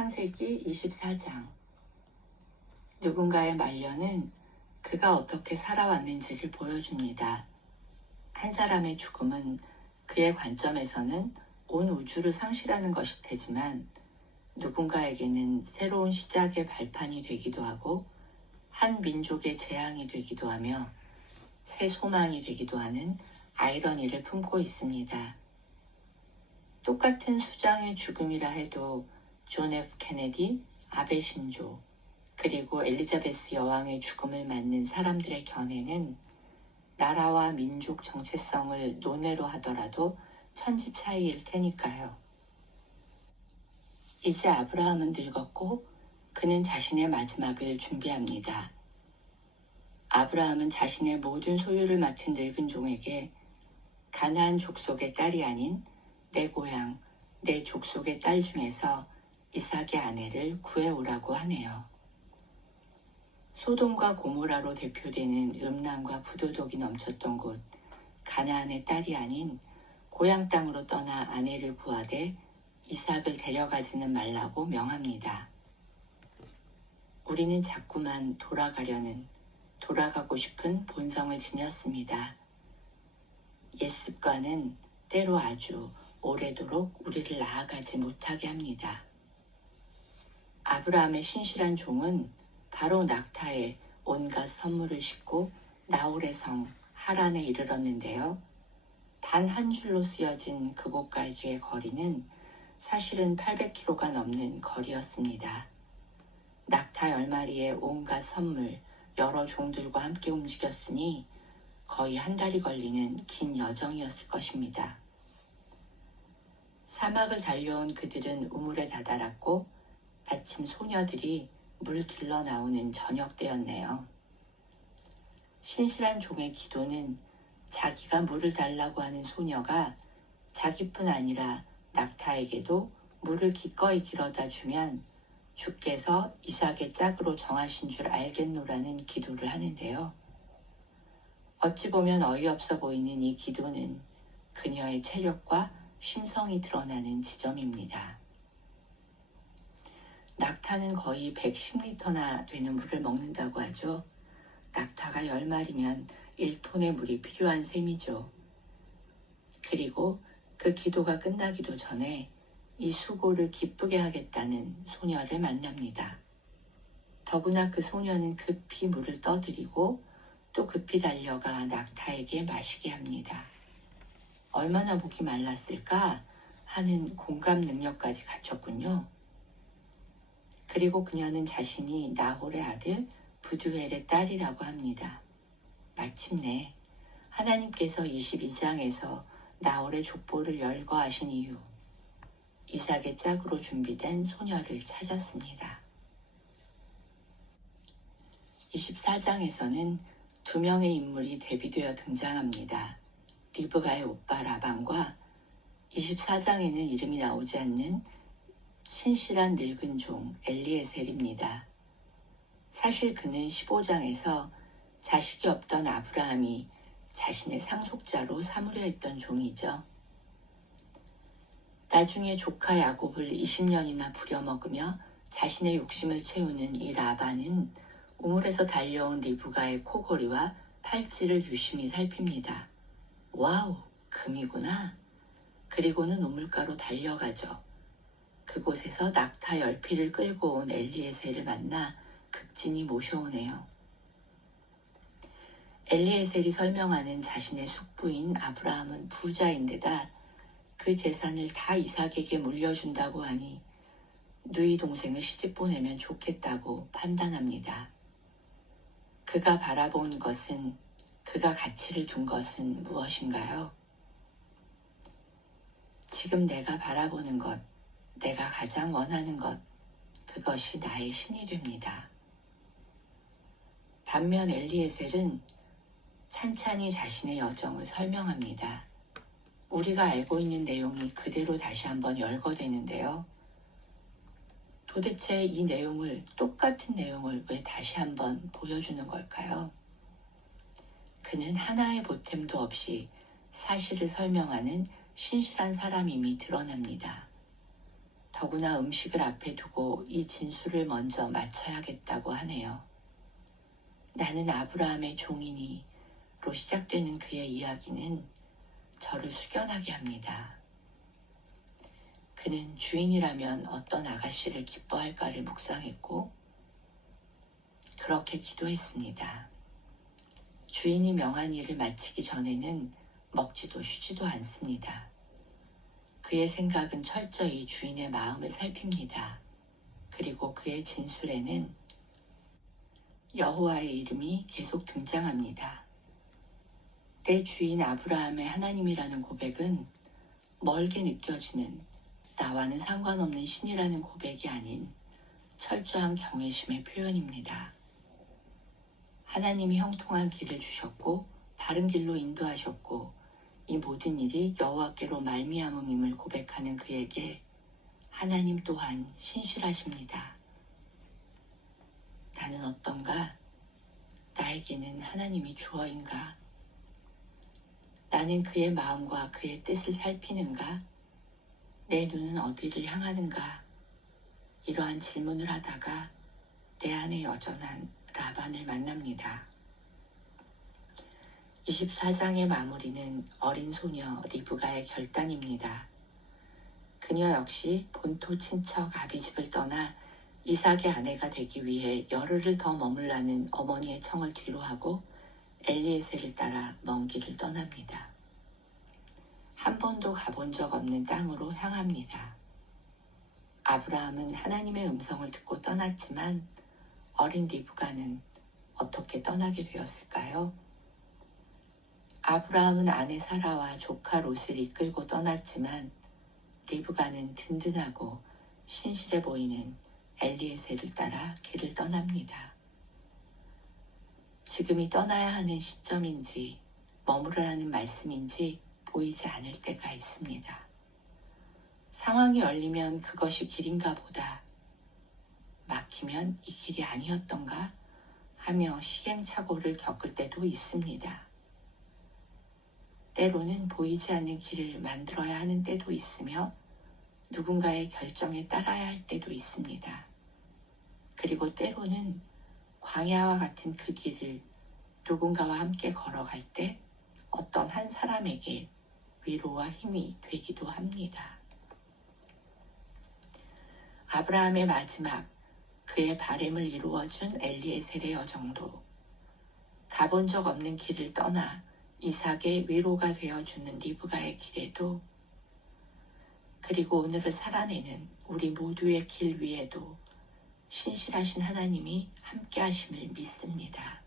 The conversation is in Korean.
창세기 24장. 누군가의 말년은 그가 어떻게 살아왔는지를 보여줍니다. 한 사람의 죽음은 그의 관점에서는 온 우주를 상실하는 것이 되지만 누군가에게는 새로운 시작의 발판이 되기도 하고 한 민족의 재앙이 되기도 하며 새 소망이 되기도 하는 아이러니를 품고 있습니다. 똑같은 수장의 죽음이라 해도 존 F 케네디, 아베 신조, 그리고 엘리자베스 여왕의 죽음을 맞는 사람들의 견해는 나라와 민족 정체성을 논외로 하더라도 천지 차이일 테니까요. 이제 아브라함은 늙었고 그는 자신의 마지막을 준비합니다. 아브라함은 자신의 모든 소유를 맡은 늙은 종에게 가나안 족속의 딸이 아닌 내 고향, 내 족속의 딸 중에서 이삭의 아내를 구해오라고 하네요. 소돔과 고모라로 대표되는 음란과 부도덕이 넘쳤던 곳 가나안의 딸이 아닌 고향 땅으로 떠나 아내를 구하되 이삭을 데려가지는 말라고 명합니다. 우리는 자꾸만 돌아가고 싶은 본성을 지녔습니다. 옛 습관은 때로 아주 오래도록 우리를 나아가지 못하게 합니다. 아브라함의 신실한 종은 바로 낙타에 온갖 선물을 싣고 나홀의 성 하란에 이르렀는데요. 단 한 줄로 쓰여진 그곳까지의 거리는 사실은 800km가 넘는 거리였습니다. 낙타 10마리의 온갖 선물, 여러 종들과 함께 움직였으니 거의 한 달이 걸리는 긴 여정이었을 것입니다. 사막을 달려온 그들은 우물에 다다랐고 마침 소녀들이 물 길러 나오는 저녁 때였네요. 신실한 종의 기도는 자기가 물을 달라고 하는 소녀가 자기뿐 아니라 낙타에게도 물을 기꺼이 길어다 주면 주께서 이삭의 짝으로 정하신 줄 알겠노라는 기도를 하는데요. 어찌 보면 어이없어 보이는 이 기도는 그녀의 체력과 심성이 드러나는 지점입니다. 낙타는 거의 110리터나 되는 물을 먹는다고 하죠. 낙타가 10마리면 1톤의 물이 필요한 셈이죠. 그리고 그 기도가 끝나기도 전에 이 수고를 기쁘게 하겠다는 소녀를 만납니다. 더구나 그 소녀는 급히 물을 떠들이고 또 급히 달려가 낙타에게 마시게 합니다. 얼마나 목이 말랐을까 하는 공감 능력까지 갖췄군요. 그리고 그녀는 자신이 나홀의 아들 부두엘의 딸이라고 합니다. 마침내 하나님께서 22장에서 나홀의 족보를 열거하신 이후 이삭의 짝으로 준비된 소녀를 찾았습니다. 24장에서는 두 명의 인물이 대비되어 등장합니다. 리브가의 오빠 라반과 24장에는 이름이 나오지 않는 신실한 늙은 종 엘리에셀입니다. 사실 그는 15장에서 자식이 없던 아브라함이 자신의 상속자로 삼으려 했던 종이죠. 나중에 조카 야곱을 20년이나 부려먹으며 자신의 욕심을 채우는 이 라반은 우물에서 달려온 리브가의 코골이와 팔찌를 유심히 살핍니다. 와우, 금이구나. 그리고는 우물가로 달려가죠. 그곳에서 낙타 10피를 끌고 온 엘리에셀을 만나 극진히 모셔오네요. 엘리에셀이 설명하는 자신의 숙부인 아브라함은 부자인데다 그 재산을 다 이삭에게 물려준다고 하니 누이 동생을 시집 보내면 좋겠다고 판단합니다. 그가 바라본 것은, 그가 가치를 둔 것은 무엇인가요? 지금 내가 바라보는 것, 내가 가장 원하는 것, 그것이 나의 신이 됩니다. 반면 엘리에셀은 찬찬히 자신의 여정을 설명합니다. 우리가 알고 있는 내용이 그대로 다시 한번 열거되는데요. 도대체 이 내용을, 똑같은 내용을 왜 다시 한번 보여주는 걸까요? 그는 하나의 보탬도 없이 사실을 설명하는 신실한 사람임이 드러납니다. 더구나 음식을 앞에 두고 이 진술을 먼저 마쳐야겠다고 하네요. 나는 아브라함의 종이니로 시작되는 그의 이야기는 저를 숙연하게 합니다. 그는 주인이라면 어떤 아가씨를 기뻐할까를 묵상했고 그렇게 기도했습니다. 주인이 명한 일을 마치기 전에는 먹지도 쉬지도 않습니다. 그의 생각은 철저히 주인의 마음을 살핍니다. 그리고 그의 진술에는 여호와의 이름이 계속 등장합니다. 내 주인 아브라함의 하나님이라는 고백은 멀게 느껴지는 나와는 상관없는 신이라는 고백이 아닌 철저한 경외심의 표현입니다. 하나님이 형통한 길을 주셨고 바른 길로 인도하셨고 이 모든 일이 여호와께로 말미암음임을 고백하는 그에게 하나님 또한 신실하십니다. 나는 어떤가? 나에게는 하나님이 주어인가? 나는 그의 마음과 그의 뜻을 살피는가? 내 눈은 어디를 향하는가? 이러한 질문을 하다가 내 안에 여전한 라반을 만납니다. 24장의 마무리는 어린 소녀 리브가의 결단입니다. 그녀 역시 본토 친척 아비집을 떠나 이삭의 아내가 되기 위해 열흘을 더 머물라는 어머니의 청을 뒤로하고 엘리에셀을 따라 먼 길을 떠납니다. 한 번도 가본 적 없는 땅으로 향합니다. 아브라함은 하나님의 음성을 듣고 떠났지만 어린 리브가는 어떻게 떠나게 되었을까요? 아브라함은 아내 사라와 조카 롯을 이끌고 떠났지만 리브가는 든든하고 신실해 보이는 엘리에셀을 따라 길을 떠납니다. 지금이 떠나야 하는 시점인지 머무르라는 말씀인지 보이지 않을 때가 있습니다. 상황이 열리면 그것이 길인가 보다, 막히면 이 길이 아니었던가 하며 시행착오를 겪을 때도 있습니다. 때로는 보이지 않는 길을 만들어야 하는 때도 있으며 누군가의 결정에 따라야 할 때도 있습니다. 그리고 때로는 광야와 같은 그 길을 누군가와 함께 걸어갈 때 어떤 한 사람에게 위로와 힘이 되기도 합니다. 아브라함의 마지막, 그의 바램을 이루어준 엘리에셀의 여정도, 가본 적 없는 길을 떠나 이삭의 위로가 되어주는 리브가의 길에도, 그리고 오늘을 살아내는 우리 모두의 길 위에도 신실하신 하나님이 함께 하심을 믿습니다.